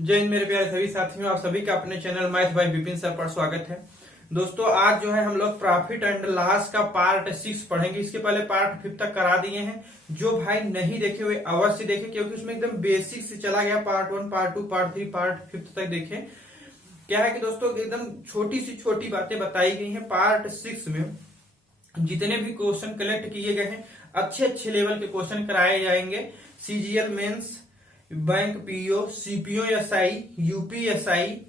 जय हिंद मेरे प्यारे सभी साथियों, आप सभी का अपने channel math bye Vipin sir पर स्वागत है। दोस्तों आज जो है हम लोग प्रॉफिट एंड लॉस का पार्ट 6 पढ़ेंगे। इसके पहले पार्ट 5 तक करा दिए हैं। जो भाई नहीं देखे हुए अवश्य देखे, क्योंकि उसमें एकदम बेसिक से चला गया। पार्ट 1, पार्ट 2, पार्ट 3, पार्ट 5 तक देखे। क्या है कि दोस्तों एकदम छोटी सी छोटी बातें बताई गई हैं। पार्ट 6 में जितने भी क्वेश्चन कलेक्ट किए गए हैं, अच्छे अच्छे लेवल के क्वेश्चन कराए जाएंगे। CGL mains, bank PO, CPO SI, UPSI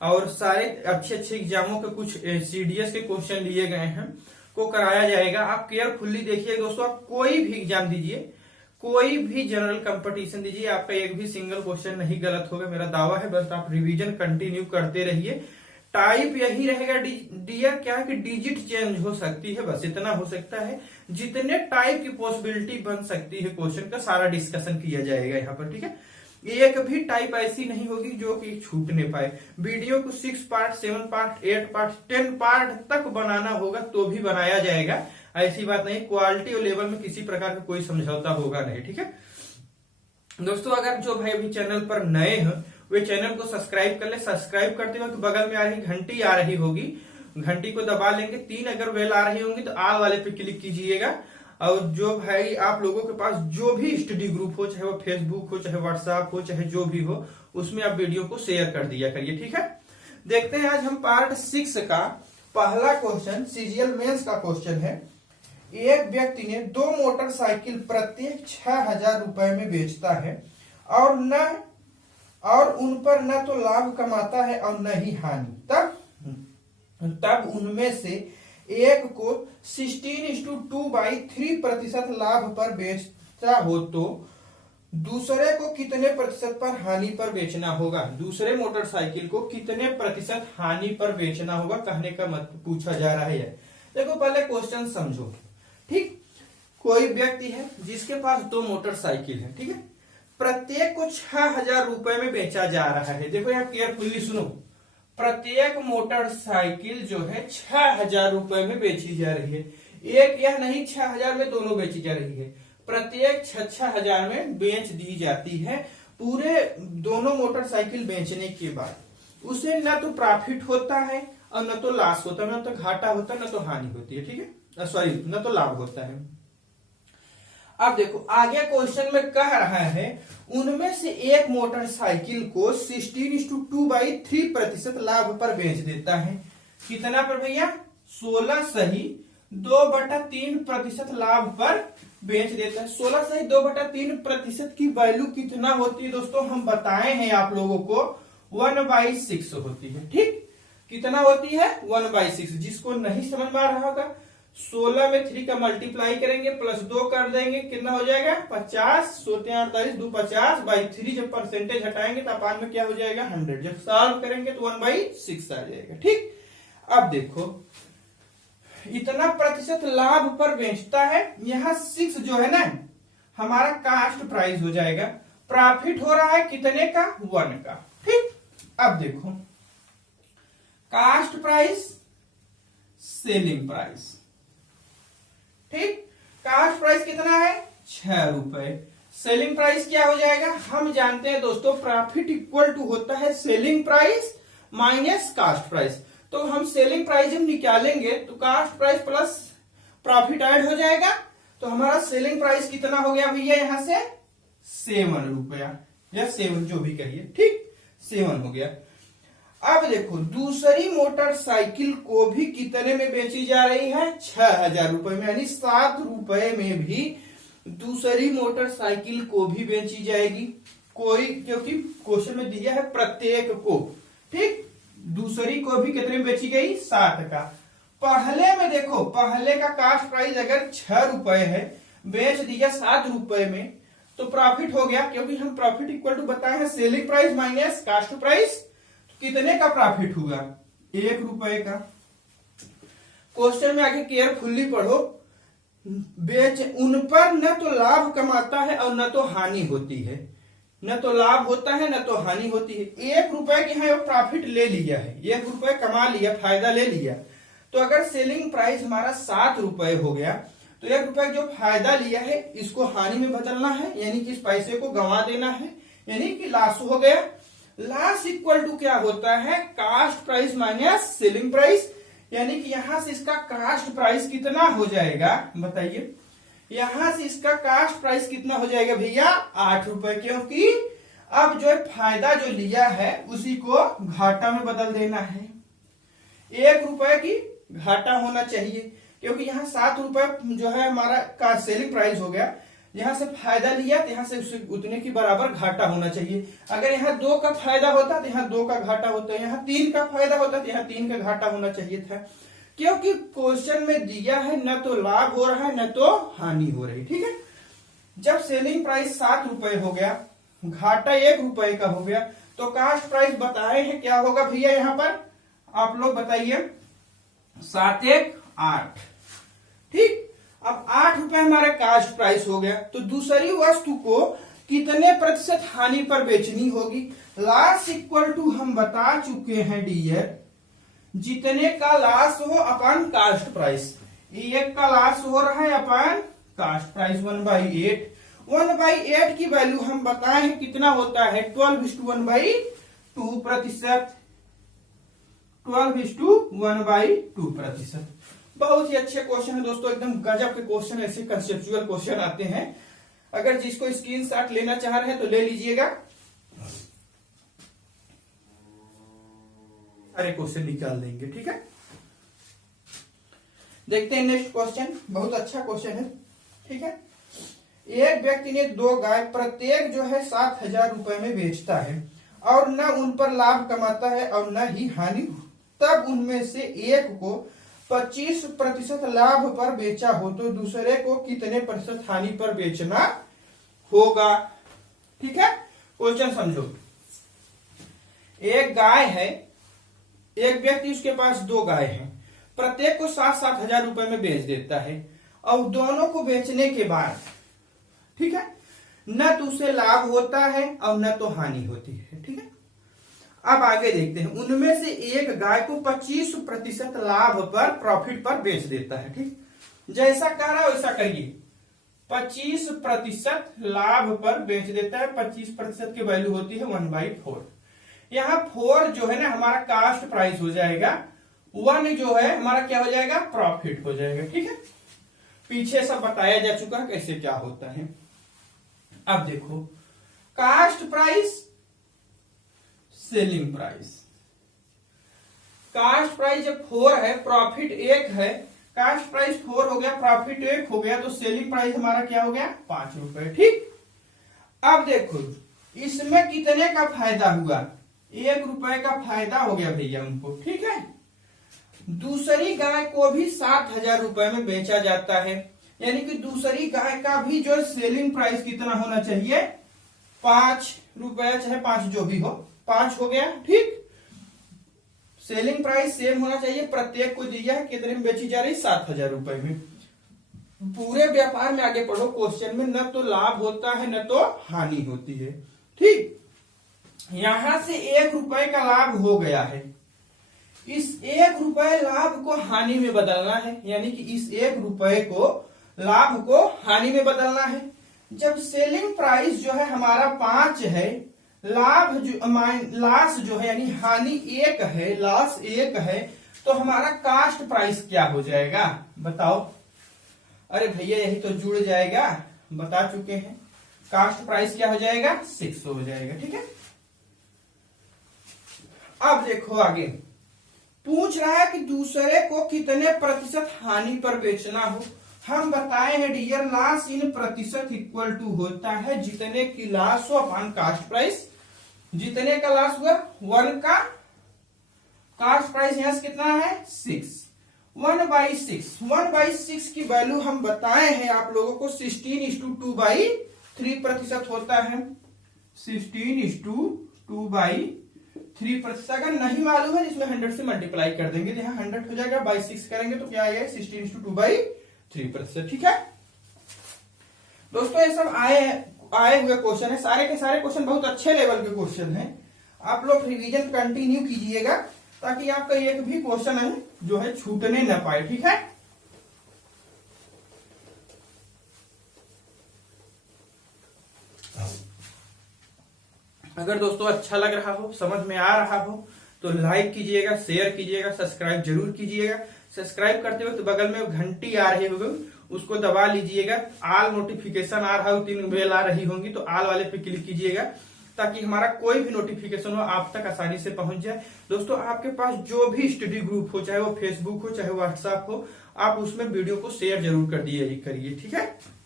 और सारे अच्छे अच्छे एग्जामों के कुछ सीडीएस के क्वेश्चन लिए गए हैं को कराया जाएगा। आप केयरफुल्ली देखिए दोस्तों, आप कोई भी एग्जाम दीजिए, कोई भी जनरल कंपटीशन दीजिए, आपका एक भी सिंगल क्वेश्चन नहीं गलत होगा, मेरा दावा है। बस आप रिवीजन कंटिन्यू करते रहिए। टाइप यही रहेगा डियर, क्या है कि डिजिट चेंज हो सकती है, बस इतना हो सकता है। जितने टाइप की पॉसिबिलिटी बन सकती है क्वेश्चन का सारा डिस्कशन किया जाएगा यहाँ पर, ठीक है। एक भी टाइप ऐसी नहीं होगी जो कि छूटने पाए। वीडियो को 6 पार्ट, 7 पार्ट, 8 पार्ट, 10 पार्ट तक बनाना होगा तो भी बनाया जाएगा। ऐसी बात नहीं, क्वालिटी और लेवल में किसी प्रकार का कोई समझौता होगा नहीं, ठीक है दोस्तों। अगर जो भाई अभी चैनल पर नए हैं वे चैनल को सब्सक्राइब कर ले। सब्सक्राइब करते वक्त बगल में आ रही घंटी आ रही होगी, घंटी को दबा लेंगे। 3 अगर बेल आ रही होंगी तो ऑल वाले पे क्लिक कीजिएगा। और जो भाई आप लोगों के पास जो भी स्टडी ग्रुप हो, चाहे वो फेसबुक हो, चाहे व्हाट्सएप हो, चाहे जो भी हो, उसमें आप वीडियो को शेयर कर दिया करिए, ठीक है। देखते हैं आज हम पार्ट 6 का पहला क्वेश्चन सीजीएल मेंस का क्वेश्चन है। एक व्यक्ति ने 2 मोटरसाइकिल प्रत्येक 6000 रुपए में बेचता है और उन पर न तो लाभ कमाता है और न ही हानि। तब उनमें से एक को 16:2/3% लाभ पर बेचता हो तो दूसरे को कितने प्रतिशत पर हानि पर बेचना होगा। दूसरे मोटरसाइकिल को कितने प्रतिशत हानि पर बेचना होगा, कहने का मत पूछा जा रहा है। देखो पहले क्वेश्चन समझो, ठीक। कोई व्यक्ति है जिसके पास 2 मोटरसाइकिल है, ठीक है। प्रत्येक को 6000 रुपए में बेचा जा रहा है। देखो यहाँ केयरफुली सुनो, प्रत्येक मोटरसाइकिल जो है 6000 रुपए में बेची जा रही है। एक यह नहीं 6000 में दोनों बेची जा रही है, प्रत्येक 6000 में बेच दी जाती है। पूरे दोनों मोटरसाइकिल बेचने के बाद उसे न तो प्रॉफिट होता है और न तो लॉस होता है, न तो घाटा होता है, न तो हानि होती है, ठीक है। सॉरी, न तो लाभ होता है। अब देखो आगे क्वेश्चन में कह रहा है उनमें से एक मोटरसाइकिल को 16:2/3% लाभ पर बेच देता है। कितना पर भैया? 16 सही 2/3% लाभ पर बेच देता है। 16 सही 2/3% की वैल्यू कितना होती है दोस्तों? हम बताए हैं आप लोगों को 1/6 होती है, ठीक। कितना होती है? 1/6। जिसको नहीं समझ में आ रहा होगा 16 में 3 का मल्टीप्लाई करेंगे, प्लस 2 कर देंगे, कितना हो जाएगा? 50। 48 2 50/3। जब परसेंटेज हटाएंगे तो अपान में क्या हो जाएगा? 100। जब सॉल्व करेंगे तो 1/6 आ जाएगा, ठीक। अब देखो इतना प्रतिशत लाभ पर बेचता है। यहां 6 जो है ना हमारा कास्ट प्राइस हो जाएगा। प्रॉफिट हो रहा है कितने का? 1 का, ठीक। अब देखो कास्ट प्राइस, सेलिंग प्राइस, ठीक। कास्ट प्राइस कितना है? 6 रुपए। सेलिंग प्राइस क्या हो जाएगा? हम जानते हैं दोस्तों प्रॉफिट इक्वल टू होता है selling price minus cost price. तो हम सेलिंग प्राइस जब निकालेंगे तो cost price plus profit add हो जाएगा। तो हमारा सेलिंग प्राइस कितना हो गया भैया? यहां से 7 रुपया या 7 जो भी कहिए, ठीक। 7 हो गया। अब देखो दूसरी मोटरसाइकिल को भी कितने में बेची जा रही है? 6000 रुपए में, यानी 7 रुपए में भी दूसरी मोटरसाइकिल को भी बेची जाएगी। कोई, क्योंकि क्वेश्चन में दिया है प्रत्येक को, ठीक। दूसरी को भी कितने में बेची गई? 7 का। पहले में देखो, पहले का कास्ट प्राइस अगर 6 रुपए है, बेच दिया 7 रुपए में, तो प्रॉफिट हो गया। क्योंकि हम प्रॉफिट इक्वल टू बताए हैं selling price minus cost price. कितने का प्रॉफिट हुआ? 1 रुपए का। क्वेश्चन में आगे केयरफुल्ली पढ़ो। बेच उन पर न तो लाभ कमाता है और न तो हानि होती है। न तो लाभ होता है न तो हानि होती है। 1 रुपए की है प्रॉफिट ले लिया है, 1 रुपए कमा लिया, फायदा ले लिया। तो अगर सेलिंग प्राइस हमारा 7 रुपए हो गया तो 1 रुपए जो फायदा लिया है इसको हानि में बदलना है, यानी कि इस पैसे को गंवा देना है, यानी कि लॉस हो गया। लॉस इक्वल टू क्या होता है, cost price minus selling price. यानी कि यहां से इसका कास्ट प्राइस कितना हो जाएगा बताइए, यहां से इसका कास्ट प्राइस कितना हो जाएगा भैया 8 रुपए, क्योंकि अब जो फायदा जो लिया है उसी को घाटा में बदल देना है। 1 रुपए की घाटा होना चाहिए, क्योंकि यहाँ 7 रुपए जो है हमारा का सेलिंग प्राइस हो गया, यहां से फायदा लिया तो यहां से उतने की बराबर घाटा होना चाहिए। अगर यहाँ 2 का फायदा होता तो यहाँ 2 का घाटा होता, यहाँ 3 का फायदा होता तो यहाँ 3 का घाटा होना चाहिए था। क्योंकि क्वेश्चन में दिया है न तो लाभ हो रहा है न तो हानि हो रही, ठीक है। जब सेलिंग प्राइस 7 रुपए हो गया, घाटा 1 रुपए का हो गया, तो कास्ट प्राइस बताए हैं क्या होगा भैया, यहां पर आप लोग बताइए, 7 1 8, ठीक। अब 8 रुपए हमारा कास्ट प्राइस हो गया, तो दूसरी वस्तु को कितने प्रतिशत हानि पर बेचनी होगी। लॉस इक्वल टू हम बता चुके हैं डियर, जितने का लॉस हो अपन कास्ट प्राइस। 1 का लॉस हो रहा है अपन कास्ट प्राइस 1/8। 1/8 की वैल्यू हम बताए हैं कितना होता है, 12:1/2 प्रतिशत, 12:1/2 प्रतिशत। बहुत ही अच्छे क्वेश्चन है दोस्तों, एकदम गजब के क्वेश्चन, ऐसे कंसेप्चुअल क्वेश्चन आते हैं। अगर जिसको स्क्रीनशॉट लेना चाह रहे हैं तो ले लीजिएगा, सारे क्वेश्चन निकाल देंगे, ठीक है। देखते हैं नेक्स्ट क्वेश्चन, बहुत अच्छा क्वेश्चन है, ठीक है। एक व्यक्ति ने 2 गाय प्रत्येक जो है 7,000 रुपए में बेचता है और न उन पर लाभ कमाता है और न ही हानि, तब उनमें से एक को 25% लाभ पर बेचा हो तो दूसरे को कितने प्रतिशत हानि पर बेचना होगा, ठीक है। क्वेश्चन समझो, एक गाय है, एक व्यक्ति उसके पास 2 गाय हैं, प्रत्येक को 7-7 हजार रुपए में बेच देता है, और दोनों को बेचने के बाद, ठीक है, न तो उसे लाभ होता है और न तो हानि होती है, ठीक है। अब आगे देखते हैं, उनमें से एक गाय को 25% लाभ पर, प्रॉफिट पर बेच देता है, ठीक। जैसा कह रहा है वैसा करिए, 25% लाभ पर बेच देता है। 25% की वैल्यू होती है 1/4। यहाँ 4 जो है ना हमारा कास्ट प्राइस हो जाएगा, 1 जो है हमारा क्या हो जाएगा, प्रॉफिट हो जाएगा, ठीक है। पीछे सब बताया जा चुका है कैसे क्या होता है। अब देखो, cost price, selling price. Cost price जब 4 है, प्रॉफिट 1 है, कास्ट प्राइस 4 हो गया, प्रॉफिट 1 हो गया, तो सेलिंग प्राइस हमारा क्या हो गया 5 रुपए, ठीक। अब देखो इसमें कितने का फायदा हुआ, 1 रुपए का फायदा हो गया भैया उनको, ठीक है। दूसरी गाय को भी 7,000 रुपए में बेचा जाता है, यानी कि दूसरी गाय का भी जो सेलिंग प्राइस कितना होना चाहिए, 5 रुपए, चाहे 5 जो भी हो, 5 हो गया, ठीक। सेलिंग प्राइस सेम होना चाहिए, प्रत्येक को दिया है कितने में बेची जा रही, 7,000 रुपए में। पूरे व्यापार में आगे पढ़ो, क्वेश्चन में न तो लाभ होता है न तो हानि होती है, ठीक। यहां से 1 रुपए का लाभ हो गया है, इस 1 रुपए लाभ को हानि में बदलना है, यानी कि इस 1 रुपए को लाभ को हानि में बदलना है। जब सेलिंग प्राइस जो है हमारा 5 है, लाभ जो लॉस जो है यानी हानि 1 है, लॉस 1 है, तो हमारा कास्ट प्राइस क्या हो जाएगा बताओ। अरे भैया यही तो जुड़ जाएगा, बता चुके हैं, कास्ट प्राइस क्या हो जाएगा 600 हो जाएगा, ठीक है। अब देखो आगे पूछ रहा है कि दूसरे को कितने प्रतिशत हानि पर बेचना हो। हम बताए हैं डियर, लॉस इन प्रतिशत इक्वल टू होता है जितने की लॉस हो अपॉन कास्ट प्राइस। जितने का लॉस हुआ 1 का, कास्ट प्राइस यहां से कितना है 6, 1/6। 1/6 की वैल्यू हम बताए हैं आप लोगों को 16:2/3 प्रतिशत होता है, 16:2/3%। अगर नहीं मालूम है इसमें 100 से मल्टीप्लाई कर देंगे, तो यहाँ 100 हो जाएगा, बाई 6 करेंगे तो क्या आएगा 16:2/3%, ठीक है दोस्तों। ये सब आए हुए क्वेश्चन है, सारे के सारे क्वेश्चन बहुत अच्छे लेवल के क्वेश्चन हैं। आप लोग रिवीजन कंटिन्यू कीजिएगा ताकि आपका एक भी क्वेश्चन है जो है छूटने न पाए, ठीक है। अगर दोस्तों अच्छा लग रहा हो, समझ में आ रहा हो तो लाइक कीजिएगा, शेयर कीजिएगा, सब्सक्राइब जरूर कीजिएगा। सब्सक्राइब करते वक्त बगल में घंटी आ रही होगी उसको दबा लीजिएगा। आल नोटिफिकेशन आ रहा हो, 3 बेल आ रही होंगी तो आल वाले पे क्लिक कीजिएगा ताकि हमारा कोई भी नोटिफिकेशन हो आप तक आसानी से पहुंच जाए। दोस्तों आपके पास जो भी स्टडी ग्रुप हो, चाहे वो फेसबुक हो चाहे व्हाट्सएप हो, आप उसमें वीडियो को शेयर जरूर कर दिए करिए, ठीक है।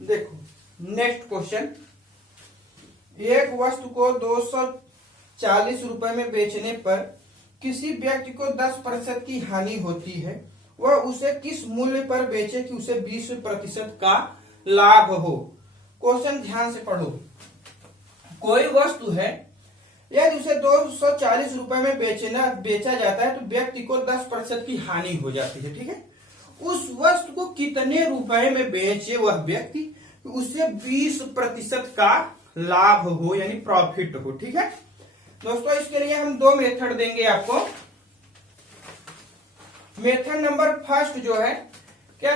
देखो नेक्स्ट क्वेश्चन, एक वस्तु को 240 रुपए में बेचने पर किसी व्यक्ति को 10% की हानि होती है, वह उसे किस मूल्य पर बेचे कि उसे 20% का लाभ हो। क्वेश्चन ध्यान से पढ़ो। कोई वस्तु है, यदि उसे 240 रुपए में बेचा जाता है तो व्यक्ति को 10% की हानि हो जाती है, ठीक है। उस वस्तु को कितने रुपए में बेचे वह व्यक्ति, उससे 20% का लाभ हो यानी प्रॉफिट हो, ठीक है। दोस्तों इसके लिए हम 2 मेथड देंगे आपको। मेथड नंबर फर्स्ट जो है क्या,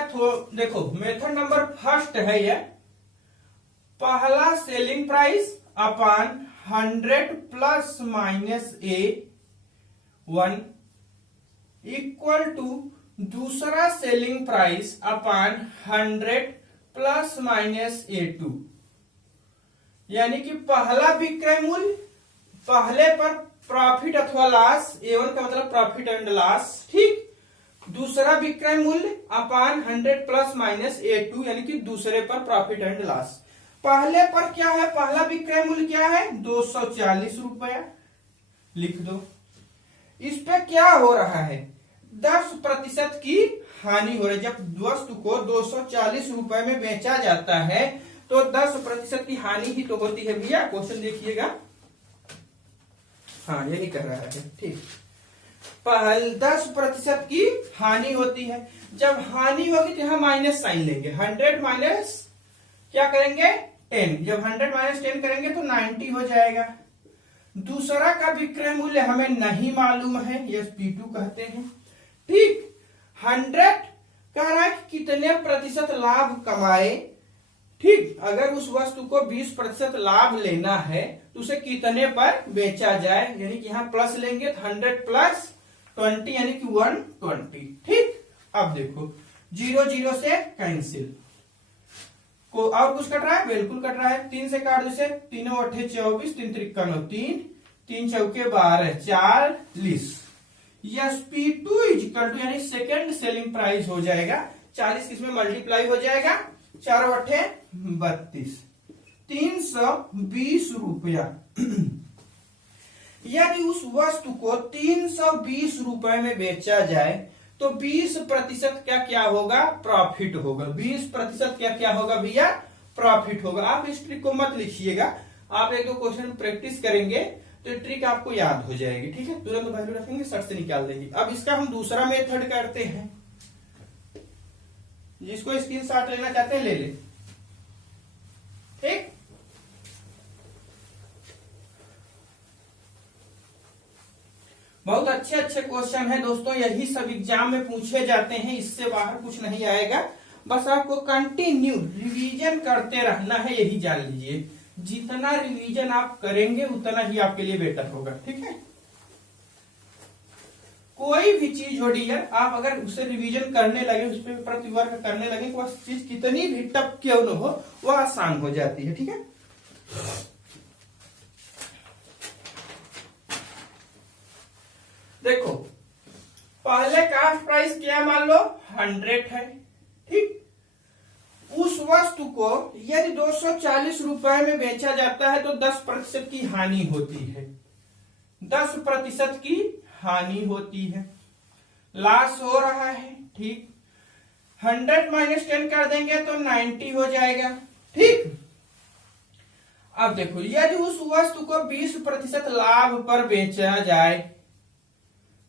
देखो मेथड नंबर फर्स्ट है यह, पहला selling price upon 100 plus minus A1 equal to दूसरा selling price upon 100 plus minus A2, यानी कि पहला विक्रय मूल्य, पहले पर प्रॉफिट अथवा लॉस, A1 का मतलब प्रॉफिट एंड लॉस, ठीक। दूसरा विक्रय मूल्य अपॉन 100 प्लस माइनस A2 यानी कि दूसरे पर प्रॉफिट एंड लॉस। पहले पर क्या है, पहला विक्रय मूल्य क्या है 240 रुपया, लिख दो। इस पे क्या हो रहा है 10% की हानि हो रही है। जब वस्तु को 240 रुपए में बेचा जाता है तो 10% की हानि ही तो होती है भैया। क्वेश्चन देखिएगा, हाँ यही कर रहा है, ठीक। 10% की हानि होती है। जब हानि होगी तो यहां माइनस साइन लेंगे, 100 माइनस क्या करेंगे 10, जब 100 माइनस 10 करेंगे तो 90 हो जाएगा। दूसरा का विक्रय मूल्य हमें नहीं मालूम है, ये P2 कहते हैं, ठीक। 100 कह रहा है कि कितने प्रतिशत लाभ कमाए, ठीक। अगर उस वस्तु को 20% लाभ लेना है तो उसे कितने पर बेचा जाए, यानी कि यहां प्लस लेंगे तो 100 प्लस 20 यानी कि 120, ठीक। अब देखो 0 0 से कैंसिल, को और कुछ कट रहा है, बिल्कुल कट रहा है। 3 से काट दो, से 3 8 24, 3 3 3, 3 चौके 12, 40। यस P2 इक्वल टू यानी सेकेंड सेलिंग प्राइस हो जाएगा 40, किसमें मल्टीप्लाई हो जाएगा, 4 8 32, 320 रुपया। यदि उस वस्तु को 320 रुपए में बेचा जाए तो 20% क्या होगा, प्रॉफिट होगा। 20% क्या होगा भैया, प्रॉफिट होगा। आप इस ट्रिक को मत लिखिएगा, आप 1-2 क्वेश्चन प्रैक्टिस करेंगे तो ट्रिक आपको याद हो जाएगी, ठीक है। तुरंत वैल्यू रखेंगे, सर्च से निकाल देंगे। अब इसका हम दूसरा मेथड करते हैं, जिसको स्क्रीनशॉट लेना चाहते हैं ले ले, ठीक। बहुत अच्छे क्वेश्चन है दोस्तों, यही सब एग्जाम में पूछे जाते हैं, इससे बाहर कुछ नहीं आएगा। बस आपको कंटिन्यू रिवीजन करते रहना है, यही जान लीजिए। जितना रिवीजन आप करेंगे उतना ही आपके लिए बेटर होगा, ठीक है। कोई भी चीज हो डियर, आप अगर उसे रिवीजन करने लगे, उस पर प्रतिवर्ग करने लगे, तो वह चीज कितनी भी टफ क्यों न हो वह आसान हो जाती है, ठीक है। देखो पहले कास्ट प्राइस क्या मान लो 100 है, ठीक। उस वस्तु को यदि 240 रुपए में बेचा जाता है तो 10% की हानि होती है, 10% की हानि होती है, लॉस हो रहा है, ठीक। 100 माइनस 10 कर देंगे तो 90 हो जाएगा, ठीक। अब देखो यदि उस वस्तु को 20% लाभ पर बेचा जाए,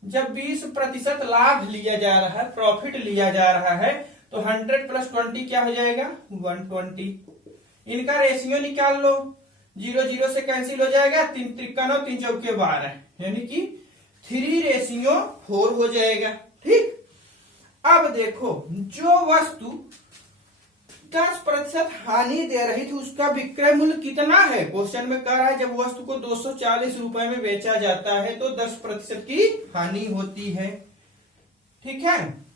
जब 20% लाभ लिया जा रहा है, प्रॉफिट लिया जा रहा है, तो 100 प्लस 20 क्या हो जाएगा 120, इनका रेशियो निकाल लो, 0 0 से कैंसिल हो जाएगा, 3 त्रिका 9, 3 चौके 12, यानी कि 3:4 हो जाएगा। ठीक, अब देखो जो वस्तु 10% हानि दे रही थी उसका विक्रय मूल्य कितना है, क्वेश्चन में कह रहा है जब वस्तु को 240 रुपए में बेचा जाता है तो 10% की हानि होती है। ठीक है,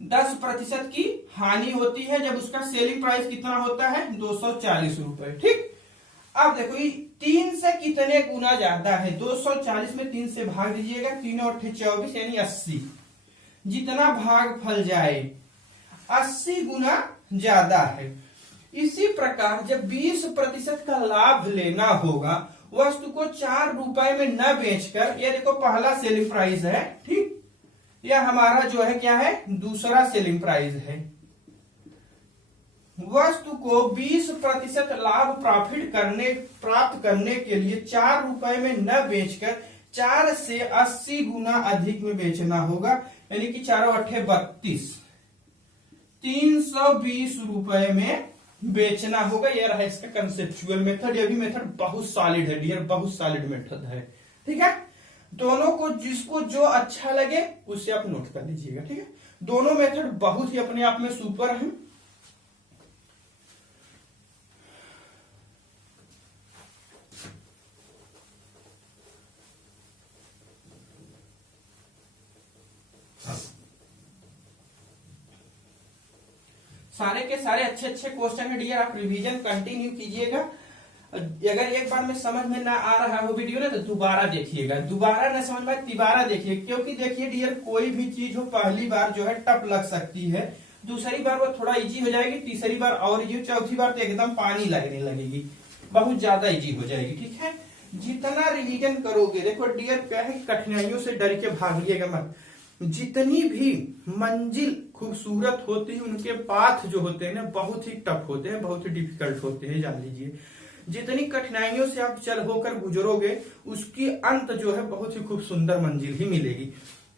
10% की हानि होती है जब उसका सेलिंग प्राइस कितना होता है, 240 रुपए। ठीक, अब देखो ये 3 से कितने गुना ज्यादा है, 240 में 3 से भाग दीजिएगा, 3 और 24 यानी 80, जितना भाग फल जाए 80 गुना ज्यादा है। इसी प्रकार जब 20% का लाभ लेना होगा, वस्तु को 4 रुपए में न बेचकर, ये देखो पहला सेलिंग प्राइस है, ठीक, यह हमारा जो है क्या है, दूसरा सेलिंग प्राइस है। वस्तु को 20% लाभ प्राप्त करने के लिए 4 रुपए में न बेचकर 4 से 80 गुना अधिक में बेचना होगा, यानी कि 4 8 32, 320 रुपए में बेचना होगा। यह रहा इसका कंसेप्चुअल मेथड। यह भी मेथड बहुत सॉलिड है डियर, बहुत सॉलिड मेथड है। ठीक है, दोनों को जिसको जो अच्छा लगे उससे आप नोट कर लीजिएगा। ठीक है, दोनों मेथड बहुत ही अपने आप में सुपर है। सारे के सारे अच्छे क्वेश्चन है डियर, आप रिवीजन कंटिन्यू कीजिएगा। अगर एक बार में समझ में ना आ रहा हो वीडियो ना तो दोबारा देखिएगा, दोबारा ना समझ में तिबारा देखिए, क्योंकि देखिए डियर कोई भी चीज हो पहली बार जो है टफ लग सकती है, दूसरी बार वो थोड़ा इजी हो जाएगी, तीसरी बार और इजी, चौथी बार तो एकदम पानी लगने लगेगी, बहुत ज्यादा इजी हो जाएगी। ठीक है, जितना रिवीजन करोगे, देखो डियर क्या है, कठिनाइयों से डर के भागिएगा मत। जितनी भी मंजिल खूबसूरत होती है उनके पाथ जो होते हैं ना बहुत ही टफ होते हैं, बहुत ही डिफिकल्ट होते हैं, जान लीजिए। जितनी कठिनाइयों से आप चल होकर गुजरोगे उसकी अंत जो है बहुत ही खूब सुंदर मंजिल ही मिलेगी।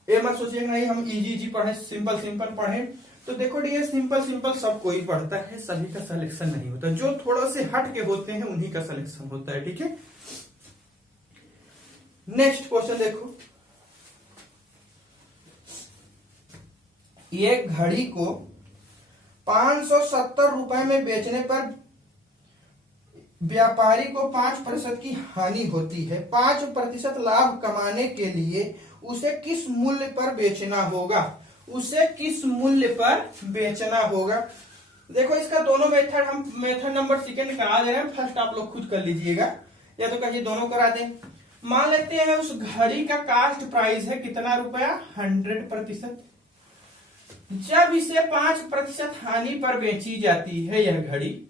ये मत सोचिएगा नहीं हम इजी पढ़े, सिंपल पढ़े, तो देखो डियर सिंपल सब कोई पढ़ता है, सभी का सिलेक्शन नहीं होता, जो थोड़ा से हट के होते हैं उन्हीं का सिलेक्शन होता है। ठीक है, नेक्स्ट क्वेश्चन देखो, ये घड़ी को 570 रुपए में बेचने पर व्यापारी को 5% की हानि होती है। 5% लाभ कमाने के लिए उसे किस मूल्य पर बेचना होगा, उसे किस मूल्य पर बेचना होगा। देखो इसका दोनों मेथड हम मेथड नंबर सेकंड करा दे रहे हैं, फर्स्ट आप लोग खुद कर लीजिएगा, या तो कहिए दोनों करा दें। मान लेते हैं उस घड़ी का कास्ट प्राइस है कितना रुपया, 100%। जब इसे 5% हानि पर बेची जाती है, यह घड़ी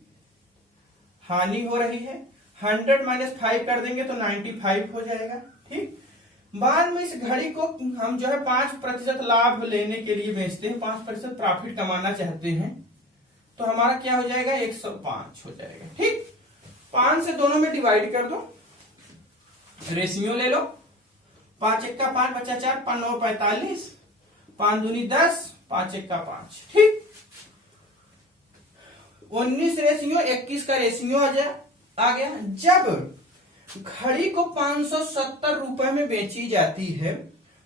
हानि हो रही है, 100 - 5 कर देंगे तो 95 हो जाएगा। ठीक, बाद में इस घड़ी को हम जो है 5% लाभ लेने के लिए बेचते हैं, 5% प्रॉफिट कमाना चाहते हैं, तो हमारा क्या हो जाएगा, 105 हो जाएगा। ठीक, 5 से दोनों में डिवाइड कर दो, रेशियो ले लो, 5 × 1 = 5, बचा 4, 5 × 9 = 45, 5 दूनी 10, 5 × 1 = 5। ठीक, 19 रेशियो 21 का रेशियो आ गया। जब घड़ी को 570 रुपए में बेची जाती है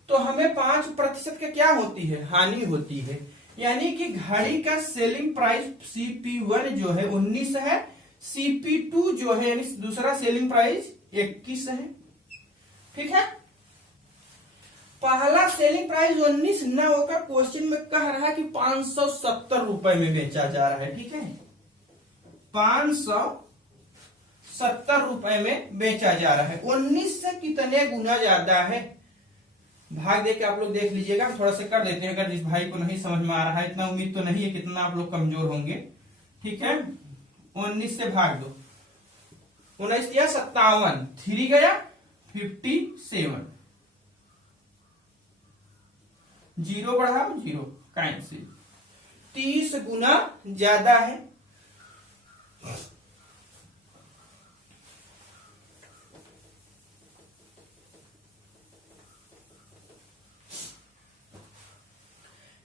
तो हमें 5% का क्या होती है, हानि होती है, यानी कि घड़ी का सेलिंग प्राइस CP1 जो है 19 है, CP2 जो है यानी दूसरा सेलिंग प्राइस 21 है। ठीक है, पहला सेलिंग प्राइस 19 न होकर क्वेश्चन में कह रहा है कि 570 रुपए में बेचा जा रहा है। ठीक है, 570 रुपए में बेचा जा रहा है, 19 से कितने गुना ज्यादा है, भाग दे के आप लोग देख लीजिएगा, थोड़ा सा कर देते हैं अगर जिस भाई को नहीं समझ में आ रहा है, इतना उम्मीद तो नहीं है कितना आप लोग कमजोर होंगे। ठीक है, 19 से भाग दो, 19 दिया 57, 3 गया 57, 0 बढ़ाओ 0, कैंसिल, 30 गुना ज्यादा है।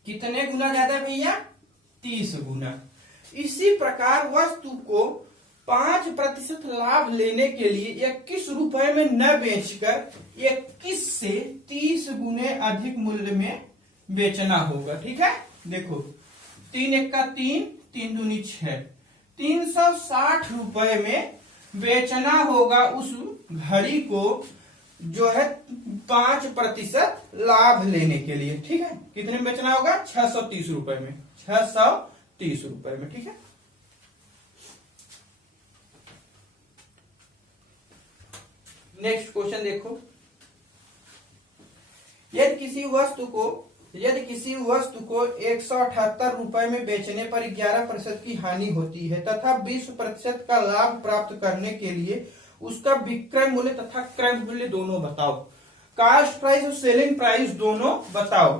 कितने गुना ज्यादा भैया, 30 गुना। इसी प्रकार वस्तु को 5% लाभ लेने के लिए 21 रुपए में न बेचकर 21 से 30 गुने अधिक मूल्य में बेचना होगा। ठीक है, देखो 3 एक का 3, 3 दूनी 6, 360 रुपए में बेचना होगा उस घड़ी को, जो है 5% लाभ लेने के लिए। ठीक है, कितने में बेचना होगा? 630 रुपए में, 630 रुपए में। ठीक है, नेक्स्ट क्वेश्चन देखो, यदि किसी वस्तु को 178 रुपए में बेचने पर 11% की हानि होती है तथा 20% का लाभ प्राप्त करने के लिए उसका विक्रय मूल्य तथा क्रय मूल्य दोनों बताओ। कास्ट प्राइस और सेलिंग प्राइस दोनों बताओ।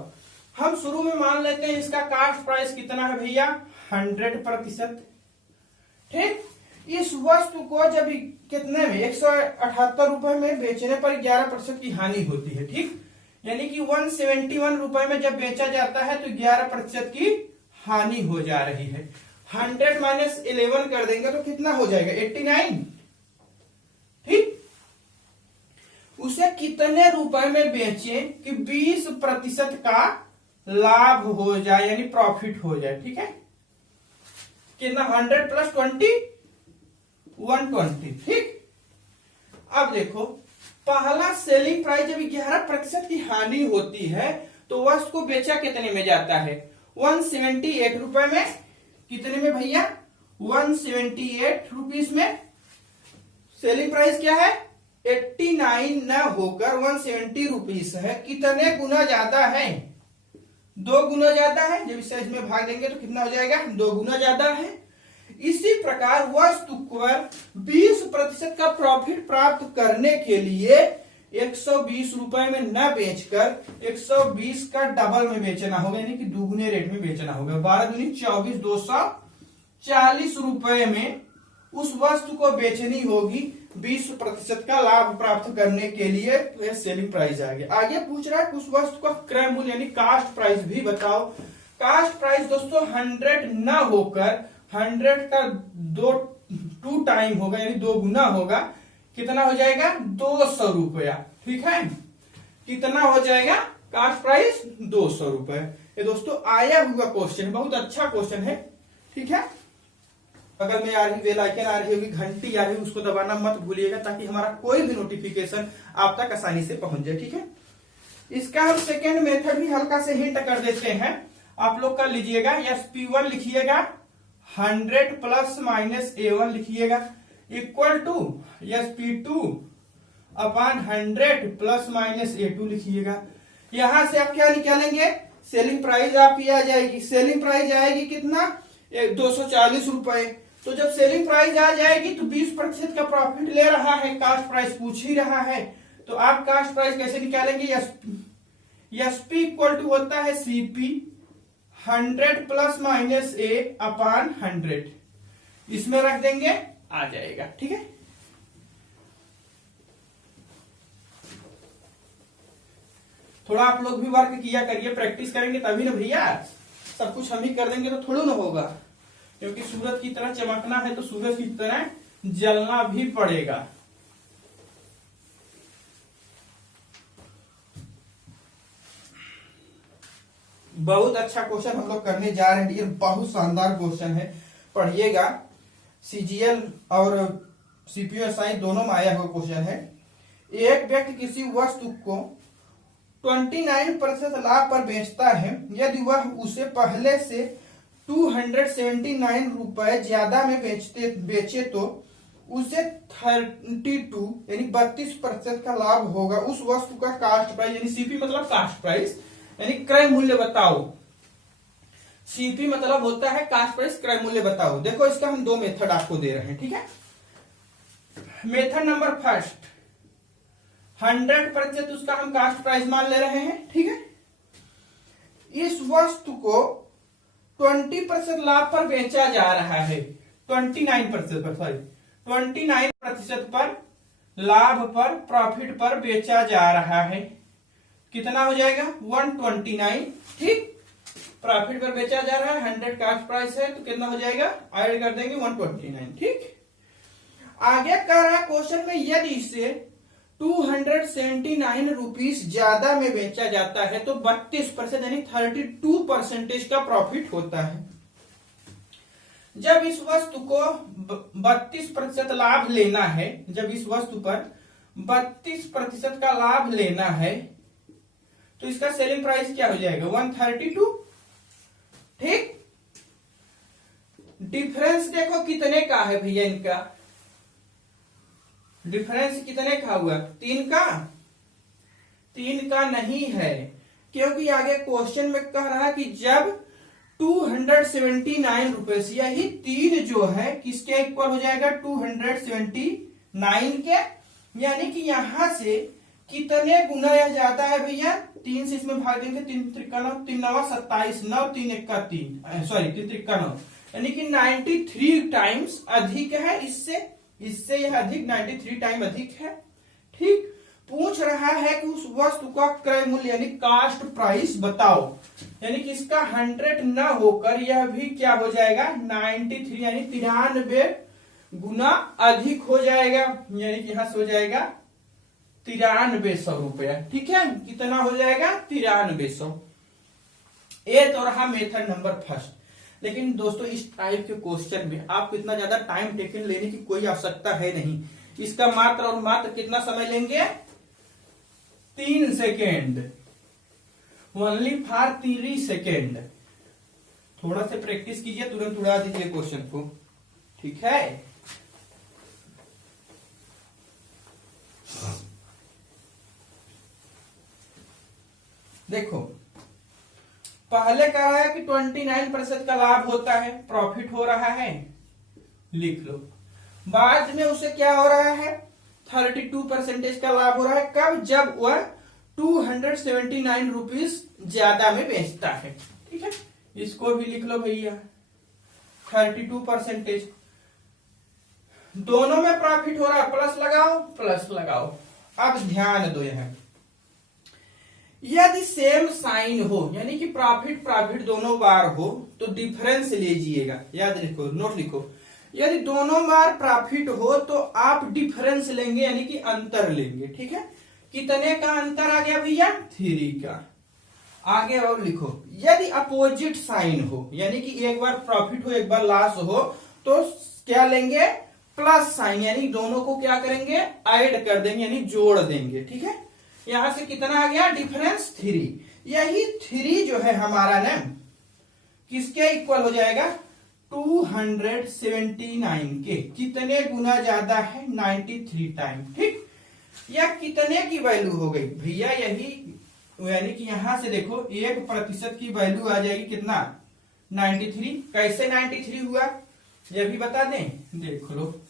हम शुरू में मान लेते हैं इसका कास्ट प्राइस कितना है भैया? 100%। ठीक, इस वस्तु को जब कितने में 178 रुपए में बेचने पर 11% की हानि होती है। ठीक, यानी कि 171 रुपए में जब बेचा जाता है तो 11% की हानि हो जा रही है। 100 माइनस 11 कर देंगे तो कितना हो जाएगा? 89। ठीक, उसे कितने रुपए में बेचें कि 20% का लाभ हो जाए, यानी प्रॉफिट हो जाए। ठीक है, कितना? 100 प्लस 20, 120। ठीक, अब देखो, पहला सेलिंग प्राइस जब 11% की हानि होती है तो वस्तु को बेचा कितने में जाता है? 178 रुपए में। कितने में भैया? 178 रुपीस में। सेलिंग प्राइस क्या है? 89 न होकर 170 रुपीस है। कितने गुना ज्यादा है? 2 गुना ज्यादा है। जब इसे इसमें भाग देंगे तो कितना हो जाएगा? 2 गुना ज्यादा है। इसी प्रकार वस्तु पर 20% का प्रॉफिट प्राप्त करने के लिए 120 रुपए में न बेचकर 120 का डबल में बेचना होगा, यानी कि दुगुने रेट में बेचना होगा। 12 दूनी 24, 240 रुपए में उस वस्तु को बेचनी होगी 20% का लाभ प्राप्त करने के लिए। तो यह सेलिंग प्राइस आ गया। आगे पूछ रहा है उस वस्तु का क्रय मूल्य यानी कास्ट प्राइस भी बताओ। कास्ट प्राइस दोस्तों 100 न होकर 100 का 2 टाइम होगा, यानी 2 गुना होगा। कितना हो जाएगा? 200 रुपया। ठीक है, कितना हो जाएगा? कास्ट प्राइस 200 रुपए। ये दोस्तों आया हुआ क्वेश्चन है, बहुत अच्छा क्वेश्चन है। ठीक है, बगल में आ रही बेल आइकन आ रही होगी, घंटी आ रही है, उसको दबाना मत भूलिएगा ताकि हमारा कोई भी नोटिफिकेशन आप तक आसानी से पहुंच जाए। ठीक है, इसका हम सेकेंड मेथड भी हल्का से हिंट कर देते हैं। आप लोग कर लीजिएगा, SP1 लिखिएगा, 100 प्लस माइनस A1 लिखिएगा, equal to SP2 upon 100 plus minus A2 लिखिएगा। यहां से आप क्या निकालेंगे? सेलिंग प्राइस आपकी आ जाएगी। सेलिंग प्राइस आएगी कितना? 240 रुपए। तो जब सेलिंग प्राइस आ जाएगी तो 20% का प्रॉफिट ले रहा है, कास्ट प्राइस पूछ ही रहा है, तो आप कास्ट प्राइस कैसे निकालेंगे? SP इक्वल टू होता है CP 100 plus minus A upon 100, इसमें रख देंगे, आ जाएगा। ठीक है, थोड़ा आप लोग भी वर्क किया करिए, प्रैक्टिस करेंगे तभी ना भैया। सब कुछ हम ही कर देंगे तो थोड़ा ना होगा, क्योंकि सूरज की तरह चमकना है तो सूरज की तरह जलना भी पड़ेगा। बहुत अच्छा क्वेश्चन हम लोग करने जा रहे हैं, ये बहुत शानदार क्वेश्चन है, पढ़िएगा। CGL और CPSI दोनों में आया हुआ क्वेश्चन है। एक व्यक्ति किसी वस्तु को 29% लाभ पर बेचता है। यदि वह उसे पहले से 279 रुपए ज्यादा में बेचे तो उसे 32 यानी 32% का लाभ होगा। उस वस्तु का कास्ट प्राइस यानी CP मतलब कास्ट प्राइस यानी क्रय मूल्य बताओ। CP मतलब होता है कास्ट प्राइस, क्रय मूल्य बताओ। देखो इसका हम 2 मेथड आपको दे रहे हैं। ठीक है, मेथड नंबर फर्स्ट, 100% उसका हम कास्ट प्राइस मान ले रहे हैं। ठीक है, इस वस्तु को 20% लाभ पर बेचा जा रहा है, 29% पर, सॉरी 29% पर लाभ पर, प्रॉफिट पर बेचा जा रहा है। कितना हो जाएगा? 129। ठीक, प्रॉफिट पर बेचा जा रहा है, 100 कास्ट प्राइस है, तो कितना हो जाएगा, ऐड कर देंगे 129। ठीक, आगे कह रहा है क्वेश्चन में, यदि इसे 279 रुपीस ज्यादा में बेचा जाता है तो 32% यानी 32% का प्रॉफिट होता है। जब इस वस्तु को 32% लाभ लेना है, जब इस वस्तु पर 32% का लाभ लेना है तो इसका सेलिंग प्राइस क्या हो जाएगा, 132। ठीक, डिफरेंस देखो कितने का है भैया, इनका डिफरेंस कितने का हुआ, 3 का, 3 का नहीं है, क्योंकि आगे क्वेश्चन में कह रहा है कि जब 279 रुपए से, यही 3 जो है किसके इक्वल हो जाएगा, 279 के, यानी कि यहां से कितने गुना यह जाता है भैया, 3 से इसमें भाग देंगे, 3 त्रिका 9, 3 9 27, 9 3 1 का 3, सॉरी 3 त्रिका 9, यानी कि 93 टाइम्स अधिक है, इससे यह अधिक 93 टाइम अधिक है। ठीक, पूछ रहा है कि उस वस्तु का क्रय मूल्य यानी कास्ट प्राइस बताओ, यानी कि इसका 100 न होकर यह भी क्या हो जाएगा, 93 यानी 93 गुना अधिक हो जाएगा, यानी कि यहां से हो जाएगा 9300 रुपया। ठीक है, कितना हो जाएगा, 9300। ये तो रहा मेथड नंबर फर्स्ट। लेकिन दोस्तों इस टाइप के क्वेश्चन में आपको इतना ज्यादा टाइम टेकन लेने की कोई आवश्यकता है नहीं, इसका मात्र और मात्र कितना समय लेंगे, 3 सेकेंड, ओनली फॉर 3 सेकेंड। थोड़ा सा प्रैक्टिस कीजिए, तुरंत उड़ा दीजिए क्वेश्चन को। ठीक है, देखो पहले कहा है कि 29% का लाभ होता है, प्रॉफिट हो रहा है, लिख लो। बाद में उसे क्या हो रहा है, 32% का लाभ हो रहा है, कब, जब वह 279 रुपीस ज्यादा में बेचता है। ठीक है, इसको भी लिख लो भैया, 32%, दोनों में प्रॉफिट हो रहा है, प्लस लगाओ प्लस लगाओ। अब ध्यान दो, यहां यदि सेम साइन हो, यानी कि प्रॉफिट प्रॉफिट दोनों बार हो, तो डिफरेंस लीजिएगा, याद रखो, नोट लिखो, यदि दोनों बार प्रॉफिट हो तो आप डिफरेंस लेंगे, यानी कि अंतर लेंगे। ठीक है, कितने का अंतर आ गया भैया, 3 का। आगे और लिखो, यदि अपोजिट साइन हो, यानी कि एक बार प्रॉफिट हो एक बार लॉस हो, तो क्या लेंगे, प्लस साइन, यानी दोनों को क्या करेंगे, ऐड कर देंगे, यानी जोड़ देंगे। ठीक है, यहां से कितना आ गया, डिफरेंस 3। यही 3 जो है हमारा ना किसके इक्वल हो जाएगा, 279 के, कितने गुना ज्यादा है, 93 टाइम। ठीक, या कितने की वैल्यू हो गई भैया, यही, यानी कि यहां से देखो 1% की वैल्यू आ जाएगी, कितना, 93। कैसे 93 हुआ यह भी बता दें, देख लो,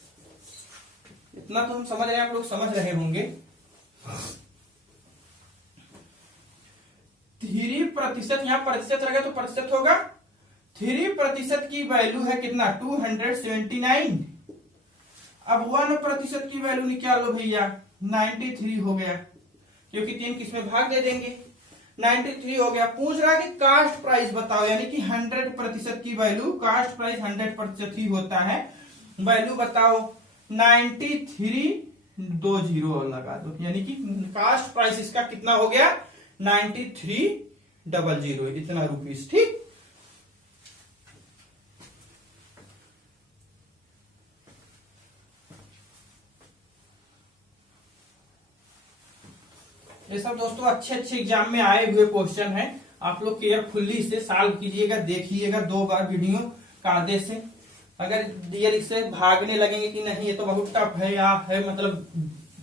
इतना तो हम समझ रहे हैं, आप लोग समझ रहे होंगे। 3%, यहां प्रतिशत रहेगा तो प्रतिशत होगा, 3% की वैल्यू है कितना, 279। अब 1% की वैल्यू निकाल लो भैया, 93 हो गया, क्योंकि 3 किसमें भाग दे देंगे, 93 हो गया। पूछ रहा है कि कास्ट प्राइस बताओ, यानी कि 100% की वैल्यू, कास्ट प्राइस 100% ही होता है, वैल्यू बताओ, 93 2 0 लगा दो, यानी कि कास्ट प्राइस इसका कितना हो गया, 9300, इतना रुपीस। ठीक, ये सब दोस्तों अच्छे एग्जाम में आए हुए क्वेश्चन हैं, आप लोग केयरफुल्ली इसे सॉल्व कीजिएगा, देखिएगा 2 बार वीडियो कायदे से। अगर ये इससे भागने लगेंगे कि नहीं ये तो बहुत टफ है, या है मतलब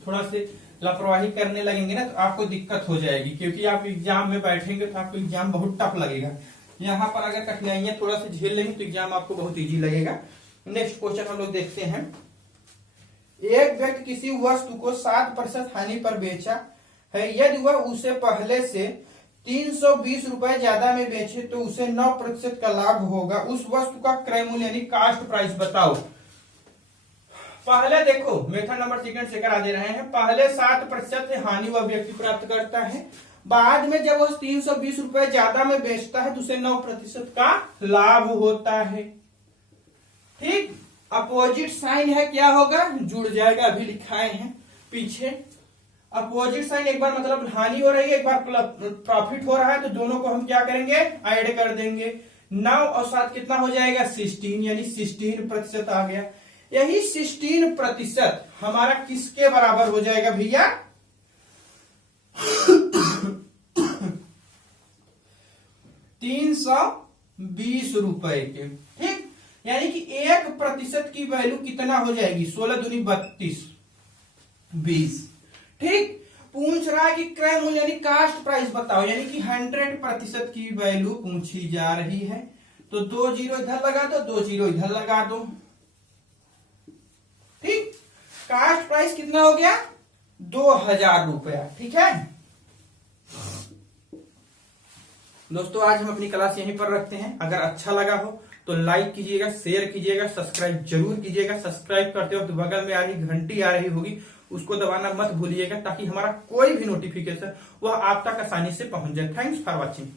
थोड़ा से लापरवाही करने लगेंगे ना, तो आपको दिक्कत हो जाएगी, क्योंकि आप एग्जाम में बैठेंगे तो आपको एग्जाम बहुत टफ लगेगा। यहाँ पर अगर कठिनाइयां थोड़ा सा झेल लेंगे तो एग्जाम आपको बहुत इजी लगेगा। नेक्स्ट क्वेश्चन हम लोग देखते हैं, एक व्यक्ति किसी वस्तु को 7% हानि पर बेचा है, यदि वह उसे पहले से 320 रुपए ज्यादा में बेचे तो उसे 9% का लाभ होगा, उस वस्तु का क्रय मूल्य यानी कास्ट प्राइस बताओ। पहले देखो मेथड नंबर सेकंड से करा दे रहे हैं, पहले 7% हानि वह व्यक्ति प्राप्त करता है, बाद में जब वो 320 रुपए ज्यादा में बेचता है तो उसे 9% का लाभ होता है। ठीक, अपोजिट साइन है, क्या होगा, जुड़ जाएगा, अभी लिखाए हैं पीछे। अपोजिट साइन एक बार मतलब हानि हो रही है, एक बार प्रॉफिट हो रहा है, तो दोनों को हम क्या करेंगे, ऐड कर देंगे। 9 और 7 कितना हो जाएगा, 16, यानी 16% आ गया। यही 16% हमारा किसके बराबर हो जाएगा भैया, 320 रुपए के। ठीक, यानी कि 1% की वैल्यू कितना हो जाएगी, 16 दूनी 32, 20। ठीक, पूछ रहा है कि क्रय मूल्य यानी कास्ट प्राइस बताओ, यानी कि 100% की वैल्यू पूछी जा रही है। तो 2 जीरो इधर लगा दो, 2 जीरो इधर लगा दो। ठीक, कास्ट प्राइस कितना हो गया, 2000 रुपया। ठीक है दोस्तों, आज हम अपनी क्लास यहीं पर रखते हैं। अगर अच्छा लगा हो तो लाइक कीजिएगा, शेयर कीजिएगा, सब्सक्राइब जरूर कीजिएगा। सब्सक्राइब करते वक्त बगल में आ रही घंटी आ रही होगी, उसको दबाना मत भूलिएगा, ताकि हमारा कोई भी नोटिफिकेशन वह आप तक आसानी से पहुंच जाए। Thanks for watching.